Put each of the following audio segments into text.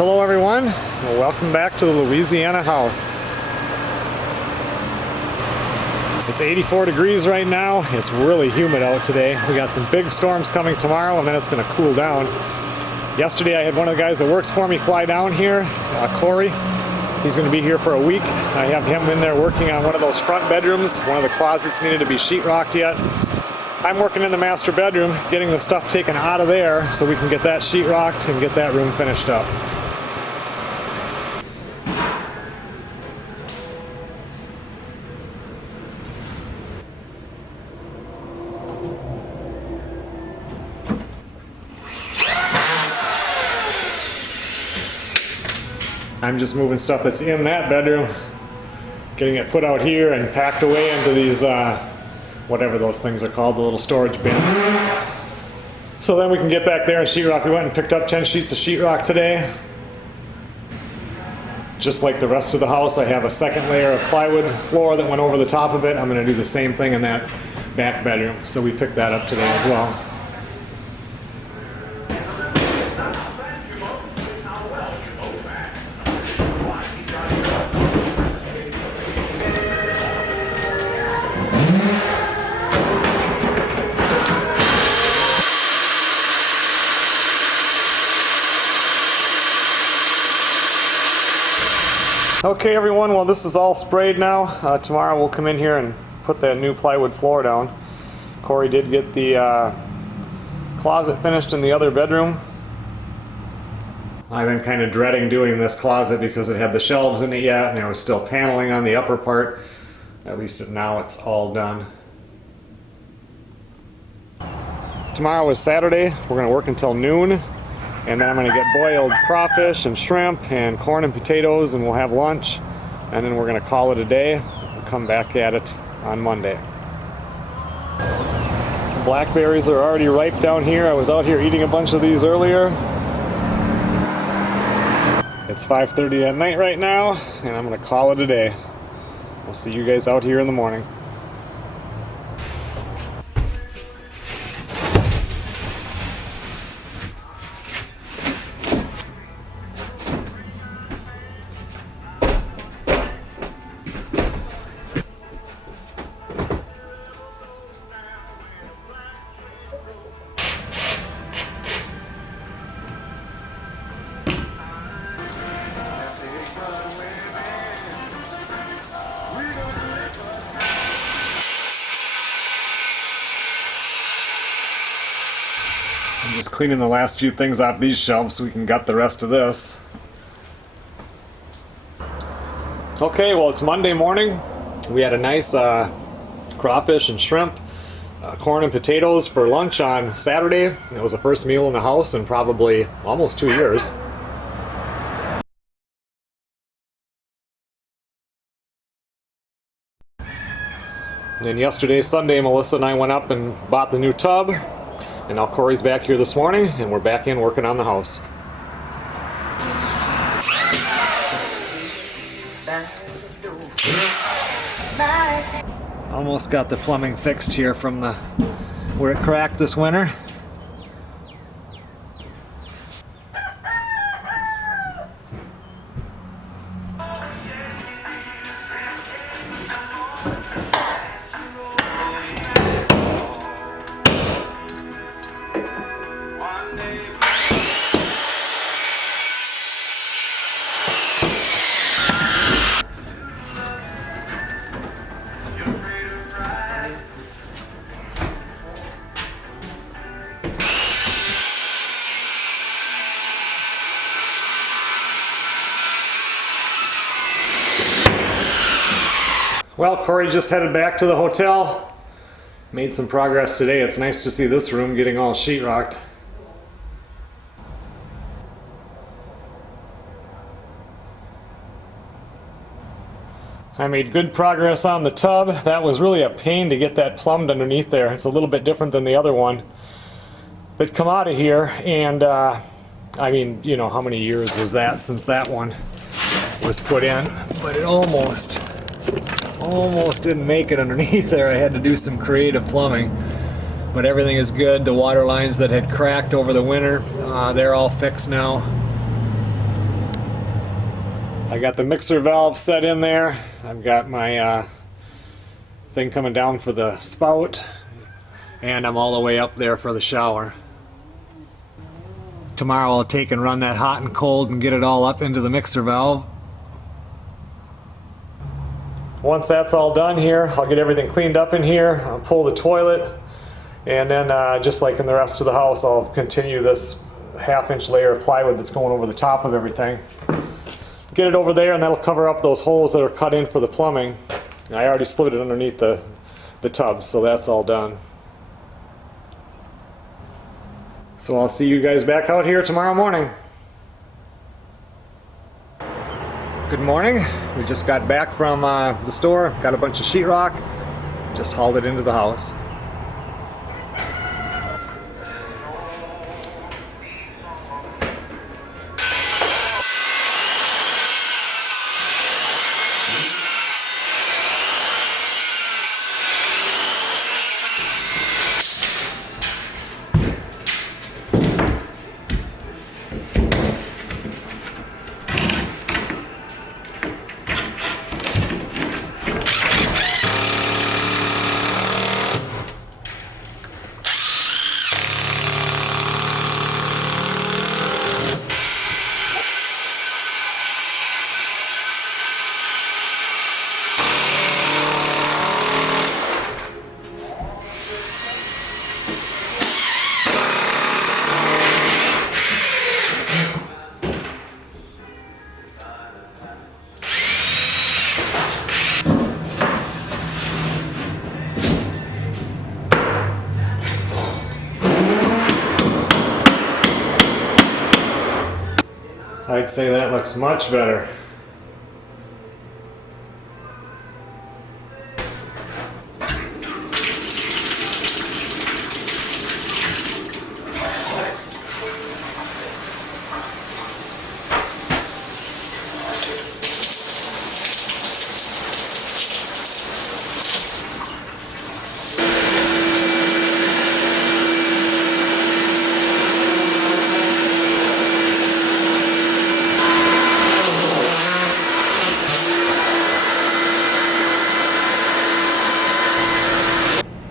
Hello everyone, well, welcome back to the Louisiana House. It's 84 degrees right now. It's really humid out today. We got some big storms coming tomorrow and then it's going to cool down. Yesterday I had one of the guys that works for me fly down here, Corey. He's going to be here for a week. I have him in there working on one of those front bedrooms. One of the closets needed to be sheetrocked yet. I'm working in the master bedroom, getting the stuff taken out of there so we can get that sheetrocked and get that room finished up. I'm just moving stuff that's in that bedroom, getting it put out here and packed away into these, whatever those things are called, the little storage bins. So then we can get back there and sheetrock. We went and picked up 10 sheets of sheetrock today. Just like the rest of the house, I have a second layer of plywood floor that went over the top of it. I'm going to do the same thing in that back bedroom. So we picked that up today as well. Okay everyone, well this is all sprayed now. Tomorrow we'll come in here and put that new plywood floor down. Corey did get the closet finished in the other bedroom. I've been kind of dreading doing this closet because it had the shelves in it yet and there was still paneling on the upper part. At least now it's all done. Tomorrow is Saturday. We're going to work until noon. And then I'm going to get boiled crawfish and shrimp and corn and potatoes and we'll have lunch. And then we're going to call it a day. We'll come back at it on Monday. Blackberries are already ripe down here. I was out here eating a bunch of these earlier. It's 5:30 at night right now and I'm going to call it a day. We'll see you guys out here in the morning. I'm just cleaning the last few things off these shelves so we can gut the rest of this. Okay, well it's Monday morning. We had a nice crawfish and shrimp, corn and potatoes for lunch on Saturday. It was the first meal in the house in probably almost 2 years. And then yesterday, Sunday, Melissa and I went up and bought the new tub. And now Corey's back here this morning, and we're back in working on the house. Almost got the plumbing fixed here from where it cracked this winter. Well, Corey just headed back to the hotel. Made some progress today. It's nice to see this room getting all sheetrocked. I made good progress on the tub. That was really a pain to get that plumbed underneath there. It's a little bit different than the other one that come out of here. And I mean, you know, how many years was that since that one was put in? But it almost didn't make it underneath there. I had to do some creative plumbing, but everything is good. The water lines that had cracked over the winter, they're all fixed now. I got the mixer valve set in there. I've got my thing coming down for the spout, and I'm all the way up there for the shower. Tomorrow I'll take and run that hot and cold and get it all up into the mixer valve. Once that's all done here, I'll get everything cleaned up in here. I'll pull the toilet, and then just like in the rest of the house, I'll continue this half-inch layer of plywood that's going over the top of everything. Get it over there, and that'll cover up those holes that are cut in for the plumbing. I already slid it underneath the tub, so that's all done. So I'll see you guys back out here tomorrow morning. Good morning. We just got back from the store, got a bunch of sheetrock, just hauled it into the house. I'd say that looks much better.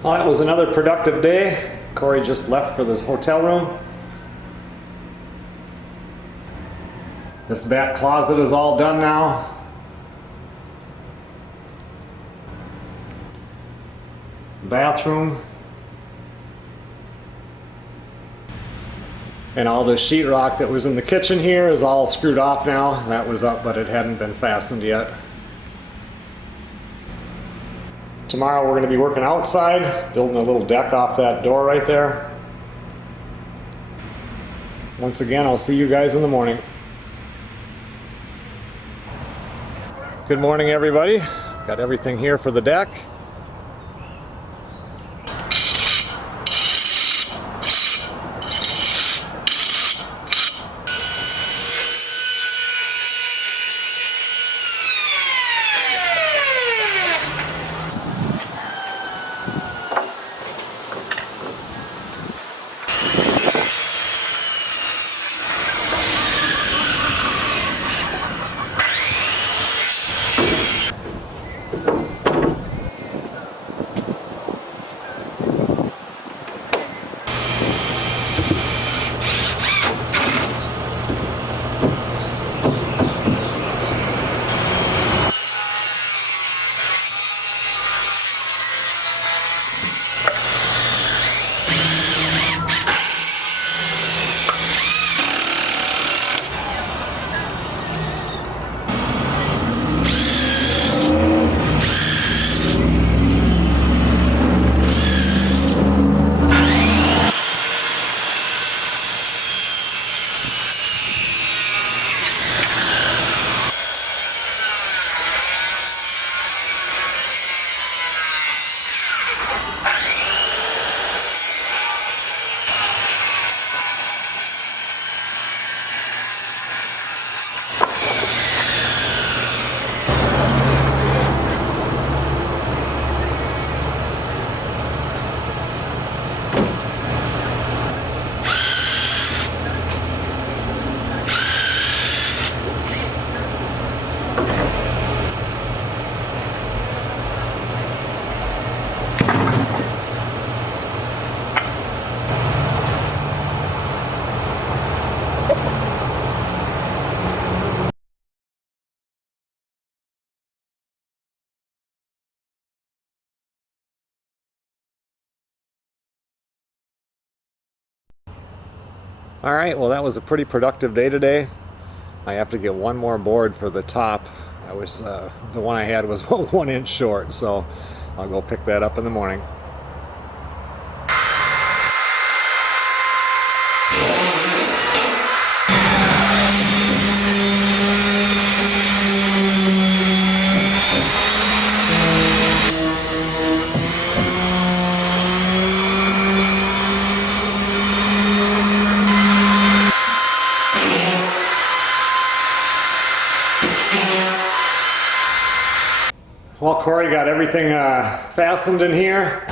Well, it was another productive day. Corey just left for this hotel room. This back closet is all done now. Bathroom. And all the sheetrock that was in the kitchen here is all screwed off now. That was up, but it hadn't been fastened yet. Tomorrow we're going to be working outside, building a little deck off that door right there. Once again, I'll see you guys in the morning. Good morning, everybody. Got everything here for the deck. All right, well that was a pretty productive day today. I have to get one more board for the top. The one I had was about 1 inch short, so I'll go pick that up in the morning. Well, Corey got everything fastened in here.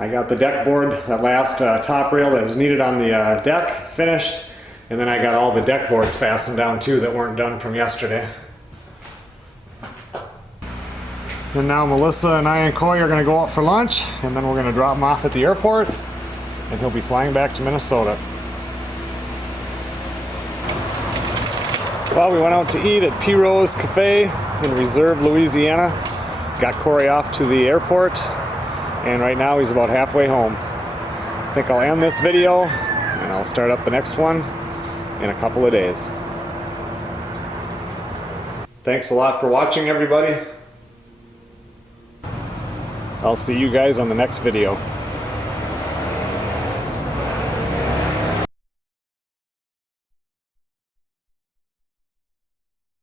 I got the deck board, that last top rail that was needed on the deck, finished. And then I got all the deck boards fastened down too that weren't done from yesterday. And now Melissa and I and Corey are going to go out for lunch, and then we're going to drop him off at the airport, and he'll be flying back to Minnesota. Well, we went out to eat at Piro's Cafe in Reserve, Louisiana. Got Corey off to the airport, and right now he's about halfway home. I think I'll end this video, and I'll start up the next one in a couple of days. Thanks a lot for watching, everybody. I'll see you guys on the next video.